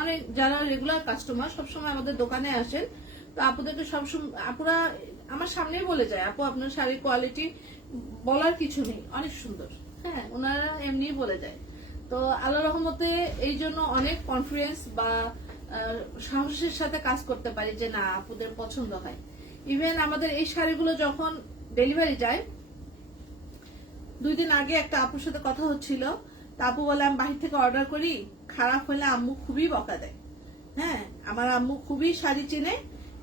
অনেক যারা রেগুলার কাস্টমার সবসময় আমাদের দোকানে আসেন, তো আপুদেরকে সবসময় আপুরা আমার সামনেই বলে যায়, আপু আপনার শাড়ির কোয়ালিটি বলার কিছু নেই, অনেক সুন্দর। হ্যাঁ, ওনারা এমনি বলে যায়। তো আল্লাহ রহমতে এই জন্য অনেক কনফিডেন্স বা সাহসের সাথে কাজ করতে পারি যে না, আপুদের পছন্দ হয়। ইভেন আমাদের এই শাড়িগুলো যখন ডেলিভারি যায়, 2 দিন আগে একটা আপুর সাথে কথা হচ্ছিল, তা আপু বলে আমি বাহির থেকে অর্ডার করি, খারাপ হলে আম্মু খুবই বকা দেয়। হ্যাঁ, আমার আম্মু খুবই শাড়ি চেনে,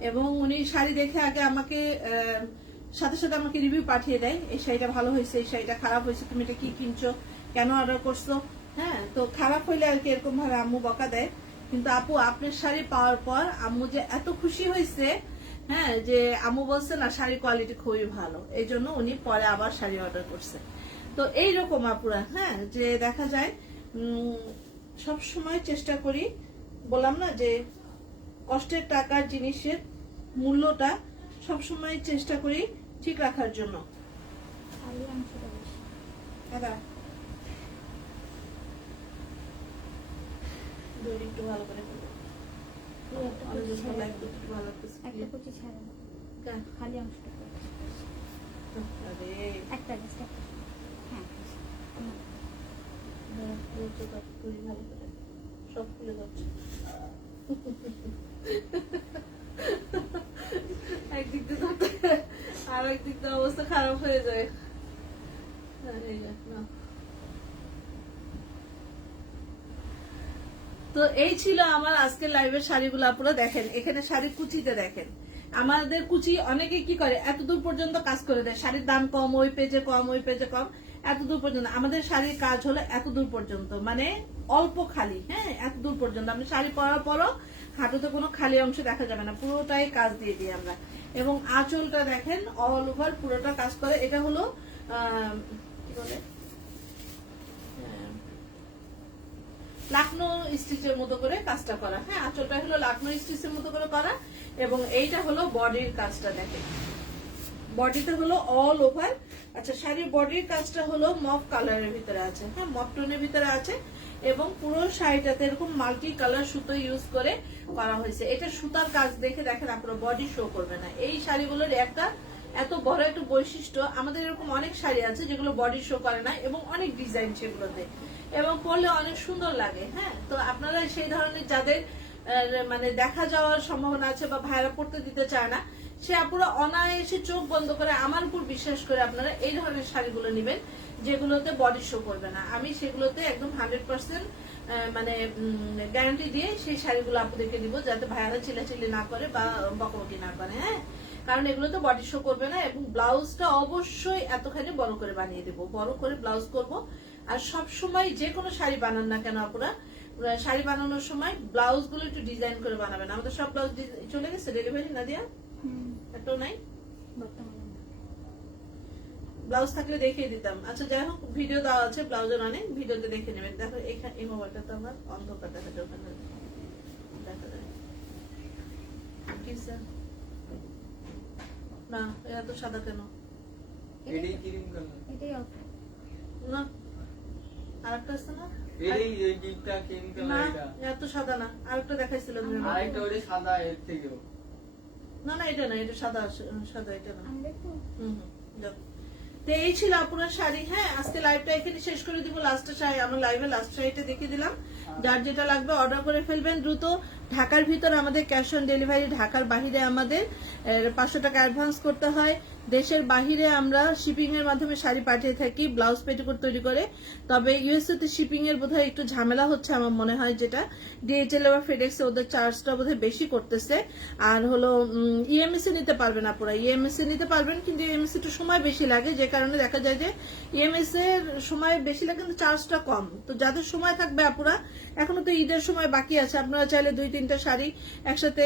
এবং উনি শাড়ি দেখে আগে আমাকে সাথে সাথে আমাকে রিভিউ পাঠিয়ে দেয়, এই শাড়িটা ভালো হয়েছে, এই শাড়িটা খারাপ হয়েছে, তুমি এটা কি কিনছো, কেন অর্ডার করছো। হ্যাঁ, তো খারাপ হইলে আর কি এরকম ভাবে আম্মু বকা দেয়। কিন্তু আপু আপনার শাড়ি পাওয়ার পর আম্মু যে এত খুশি হয়েছে, হ্যাঁ, যে আম্মু বলছে না শাড়ির কোয়ালিটি খুবই ভালো, এই জন্য উনি পরে আবার শাড়ি অর্ডার করছে। তো এইরকম আপুরা, হ্যাঁ, যে দেখা যায় সব সময় চেষ্টা করি, বললাম না যে কষ্টের টাকার জিনিসের মূল্যটা সবসময় চেষ্টা করি ঠিক রাখার জন্য। খালি অংশটা বেশি। দাদা দড়ি একটু ভালো করে ফেলো। এই একটা কুচি একটু ছাড়া, ভালো লাগতেছে। একটা কুচি ছাড়া, খালি অংশটা করে। আরে একটা জাস্ট একটা। হ্যাঁ, দড়ি ভালো করে সব খুলে যাচ্ছে। একদিক দিয়ে ধরতে আর একদিক দিয়ে অবস্থা খারাপ হয়ে যায়। তো এই ছিল আমার আজকের লাইভের শাড়িগুলো। আপনারা দেখেন এখানে শাড়ির কুচিতে দেখেন, আমাদের কুচি অনেকে কি করে এত দূর পর্যন্ত কাজ করে দেয়, শাড়ির দাম কম, ওই পেজে কম, ওই পেজে কম, এত দূর পর্যন্ত। আমাদের শাড়ির কাজ হলো এত দূর পর্যন্ত, মানে অল্প খালি। হ্যাঁ, এত দূর পর্যন্ত আপনি শাড়ি পরার পরও হাঁটুতে কোনো খালি অংশ দেখা যাবে না, পুরোটাই কাজ দিয়ে দিই আমরা। এবং আঁচলটা দেখেন অল ওভার পুরোটা কাজ করে। এটা হলো কি বলে, লাকনো স্টিচের মতো করে কাজটা করা। হ্যাঁ, আঁচলটা হলো লাকনো স্টিচের মতো করে করা, এবং এইটা হলো বডির কাজটা। দেখেন বডিতে হলো অল ওভার। আচ্ছা, শাড়ির বডির কাজটা হলো মফ কালারের ভিতরে আছে। হ্যাঁ, মফ টোনের ভিতরে আছে, এবং পুরো শাড়িটাতে এরকম মাল্টি কালার সুতো ইউজ করে করা হয়েছে। এটা সুতার কাজ দেখে দেখেন আপনার বডি শো করবে না। এই শাড়িগুলোর একটা এত বড় একটা বৈশিষ্ট্য, আমাদের এরকম অনেক শাড়ি আছে যেগুলো বডি শো করে না, এবং অনেক ডিজাইন সেগুলোতে, এবং পরলে অনেক সুন্দর লাগে। হ্যাঁ, তো আপনারা সেই ধরনের যাদের মানে দেখা যাওয়ার সম্ভাবনা আছে বা ভাইরা পড়তে দিতে চায় না, সে আপুরা অনায়াসে চোখ বন্ধ করে আমার উপর বিশ্বাস করে আপনারা এই ধরনের শাড়িগুলো নেবেন, যেগুলোতে বডি শো করবে না। আমি সেগুলোতে একদম 100% মানে গ্যারান্টি দিয়ে সেই শাড়িগুলো আপনাদেরকে দিব, যাতে ভাইয়ারা চিল্লাচিল্লি না করে বা বকবকি না করে। হ্যাঁ, কারণ এগুলোতে বডি শো করবে না। এবং ব্লাউজটা অবশ্যই এতখানি বড় করে বানিয়ে দেবো, বড় করে ব্লাউজ করব। আর সব সময় যে কোনো শাড়ি বানান না কেন আপুরা, শাড়ি বানানোর সময় ব্লাউজ গুলো একটু ডিজাইন করে বানাবেন। আমাদের সব ব্লাউজ চলে গেছে ডেলিভারি, নাদিয়া একটাও নাই। বর্তমানে না। ব্লাউজ থাকলে দেখিয়ে দিতাম। আচ্ছা যাই হোক, ভিডিও দেওয়া আছে ব্লাউজের অনেক, ভিডিওতে দেখে নেবেন। দেখো এখানে এই মোবাইলটা তো আমার অন্ধকার দেখা যায়, ওখানে দেখা যায় কি স্যার? না এত সাদা কেন? এটাই ক্রিম কালার, এটাই অল্প। না আরেকটা আছে না? এই ডিপটা ক্রিম না কালার, এটা এত সাদা না, আরেকটা দেখাইছিলাম। আরেকটা ওটা সাদা এর থেকেও। না না এটা না, এটা সাদা, সাদা এটা না। আমি দেখবো। হুম হুম, যাও। তো এই ছিল আপনার শাড়ি। হ্যাঁ, আজকে লাইভটা এখানে শেষ করে দিব। লাস্টের শাড়ি, আমার লাইভে লাস্ট শাড়িটা দেখিয়ে দিলাম। যার যেটা লাগবে অর্ডার করে ফেলবেন দ্রুত। ঢাকার ভিতর আমাদের ক্যাশ অন ডেলিভারি, ঢাকার বাহিরে আমাদের 500 টাকা অ্যাডভান্স করতে হয়। দেশের বাহিরে আমরা শিপিং এর মাধ্যমে শাড়ি পাঠিয়ে থাকি, ব্লাউজ পেটিকোট তৈরি করে। তবে ইউএসএ তে শিপিং এর বোধহয় একটু ঝামেলা হচ্ছে আমার মনে হয়, যেটা ডিএচএল বা ফেডেক্স ওদের চার্জটা বোধহয় বেশি করতেছে। আর হলো ইএমএস এ নিতে পারবেন আপনারা, ইএমএস এ নিতে পারবেন, কিন্তু ইএমএস একটু সময় বেশি লাগে, যে কারণে দেখা যায় যে ইএমএস এর সময় বেশি লাগে কিন্তু চার্জটা কম। তো যাদের সময় থাকবে আপুরা, এখনো তো ঈদের সময় বাকি আছে, আপনারা চাইলে 2-3টা শাড়ি একসাথে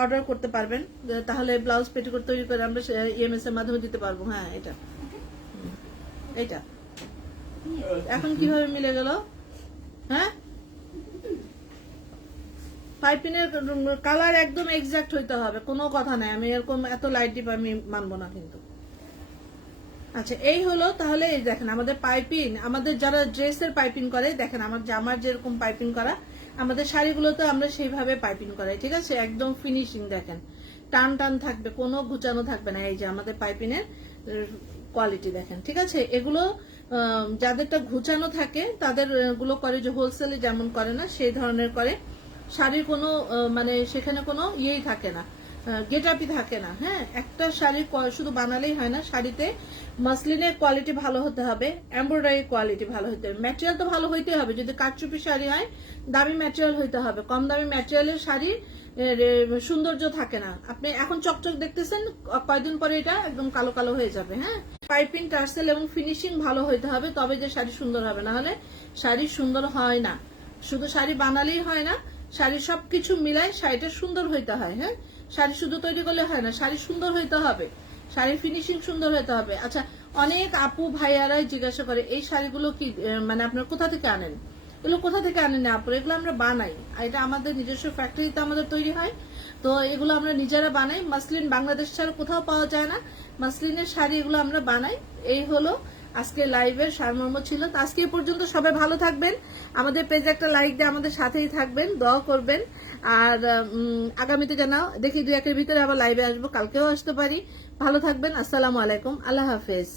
অর্ডার করতে পারবেন, তাহলে ব্লাউজ পেটিকোট তৈরি করে আমরা ইএমএস এর মাধ্যমে দিতে পারবো। হ্যাঁ এটা এটা এখন কিভাবে মিলে গেল? হ্যাঁ, পাইপিনের কালার একদম এক্সাক্ট হইতে হবে, কোনো কথা নাই। আমি এরকম এত লাইট ডিপ আমি মানবো না কিন্তু। আচ্ছা এই হলো তাহলে। এই দেখেন আমাদের পাইপিং, আমাদের যারা ড্রেসের পাইপিং করে, দেখেন আমার জামার যেরকম পাইপিং করা, আমাদের শাড়িগুলোতে আমরা সেইভাবে পাইপিং করাই, ঠিক আছে? একদম ফিনিশিং দেখেন, টান টান থাকবে, কোনো ঘুচানো থাকবে না। এই যে আমাদের পাইপিংয়ের কোয়ালিটি দেখেন, ঠিক আছে? এগুলো যাদেরটা ঘুচানো থাকে তাদের গুলো করে যে হোলসেলে যেমন করে না সেই ধরনের করে। শাড়ির কোনো মানে সেখানে কোনো ইয়েই থাকে না, গেটআপই থাকে না। হ্যাঁ, একটা শাড়ি শুধু বানালেই হয় না, শাড়িতে মাসলিনের কোয়ালিটি ভালো হতে হবে, এমব্রয়ডারি কোয়ালিটি ভালো হতে হবে, ম্যাটেরিয়াল তো ভালো হইতে হবে। যদি কারচুপি শাড়ি হয় দামি ম্যাটেরিয়াল হইতে হবে, কম দামি ম্যাটেরিয়ালের শাড়ি সৌন্দর্য থাকে না। আপনি এখন চকচক দেখতেছেন, কয়েকদিন পরে এটা একদম কালো কালো হয়ে যাবে। হ্যাঁ, পাইপিং, টার্সেল এবং ফিনিশিং ভালো হইতে হবে, তবে যে শাড়ি সুন্দর হবে, না হলে শাড়ি সুন্দর হয় না। শুধু শাড়ি বানালেই হয় না, শাড়ির সবকিছু মিলাই শাড়িটা সুন্দর হইতে হয়। হ্যাঁ, শাড়ি শুধু তৈরি করলে হয় না, শাড়ি সুন্দর হইতে হবে, শাড়ির ফিনিশিং সুন্দর হইতে হবে। আচ্ছা, অনেক আপু ভাইয়ারাই জিজ্ঞাসা করে এই শাড়িগুলো কি মানে আপনারা কোথা থেকে আনেন? এগুলো কোথা থেকে আনেন না আপু? এগুলো আমরা বানাই, এটা আমাদের নিজস্ব ফ্যাক্টরিতে আমাদের তৈরি হয়। তো এগুলো আমরা নিজেরা বানাই। মাসলিন বাংলাদেশ ছাড়া কোথাও পাওয়া যায় না, মাসলিনের শাড়ি এগুলো আমরা বানাই। এই হলো আজকে লাইভের সারমর্ম ছিল। তো আজকে এই পর্যন্ত, সবাই ভালো থাকবেন, আমাদের পেজে একটা লাইক দিয়ে আমাদের সাথেই থাকবেন, দোয়া করবেন। আর আগামীতে জানাও, দেখি 2-1 এর ভিতরে আবার লাইভে আসবো, কালকেও আসতে পারি। ভালো থাকবেন, আসসালামু আলাইকুম, আল্লাহ হাফেজ।